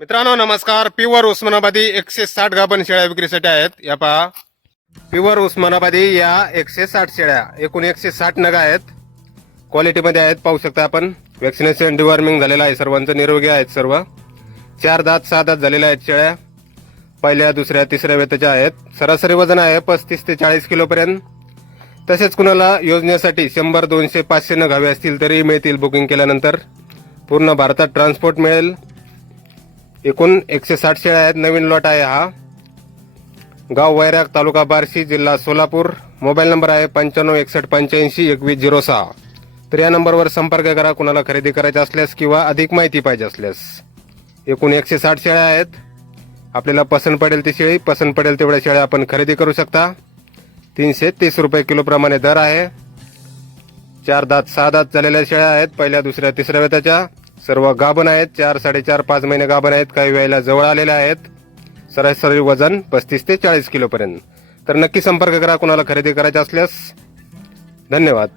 मित्रांनो नमस्कार. प्युअर उस्मानाबादी एकशे साठ गाभण शेळ्या विक्रीसाठी आहेत. या पहा. प्युअर उस्मानाबादी या एकशे साठ शेळ्या. एकूण एकशे साठ नग आहेत. क्वालिटीमध्ये आहेत पाहू शकता आपण. वॅक्सिनेशन डिवॉर्मिंग झालेलं आहे. सर्वांचं निरोगी आहेत सर्व. चार दात सहा दात झालेल्या आहेत शेळ्या. पहिल्या दुसऱ्या तिसऱ्या वेताच्या आहेत. सरासरी वजन आहे पस्तीस ते चाळीस किलोपर्यंत. तसेच कुणाला योजनेसाठी शंभर दोनशे पाचशे नग हवे असतील तरी मिळतील बुकिंग केल्यानंतर. पूर्ण भारतात ट्रान्सपोर्ट मिळेल. एकूण एकशे साठ शेळ्या आहेत. नवीन लॉट आहे हा. गाव वैराग तालुका बार्शी जिल्हा सोलापूर. मोबाईल नंबर आहे पंच्याण्णव एकसष्ट पंच्याऐंशी एकवीस झिरो सहा. तर या नंबरवर संपर्क करा. कुणाला खरेदी करायचा असल्यास किंवा अधिक माहिती पाहिजे असल्यास. एकूण एकशे साठ शेळ्या आहेत. आपल्याला पसंत पडेल ती शेळी. पसंत पडेल तेवढ्या शेळ्या आपण खरेदी करू शकता. तीनशे तीस रुपये किलोप्रमाणे दर आहे. चार दात सहा दात झालेल्या शेळ्या आहेत. पहिल्या दुसऱ्या तिसऱ्या वेताच्या सर्व गाभण आहेत. चार साडेचार पाच महिने गाभण आहेत. काही वेळेला जवळ आलेल्या आहेत. सरासरी वजन पस्तीस ते चाळीस किलोपर्यंत. तर नक्की संपर्क करा. कुणाला खरेदी करायचा असल्यास धन्यवाद.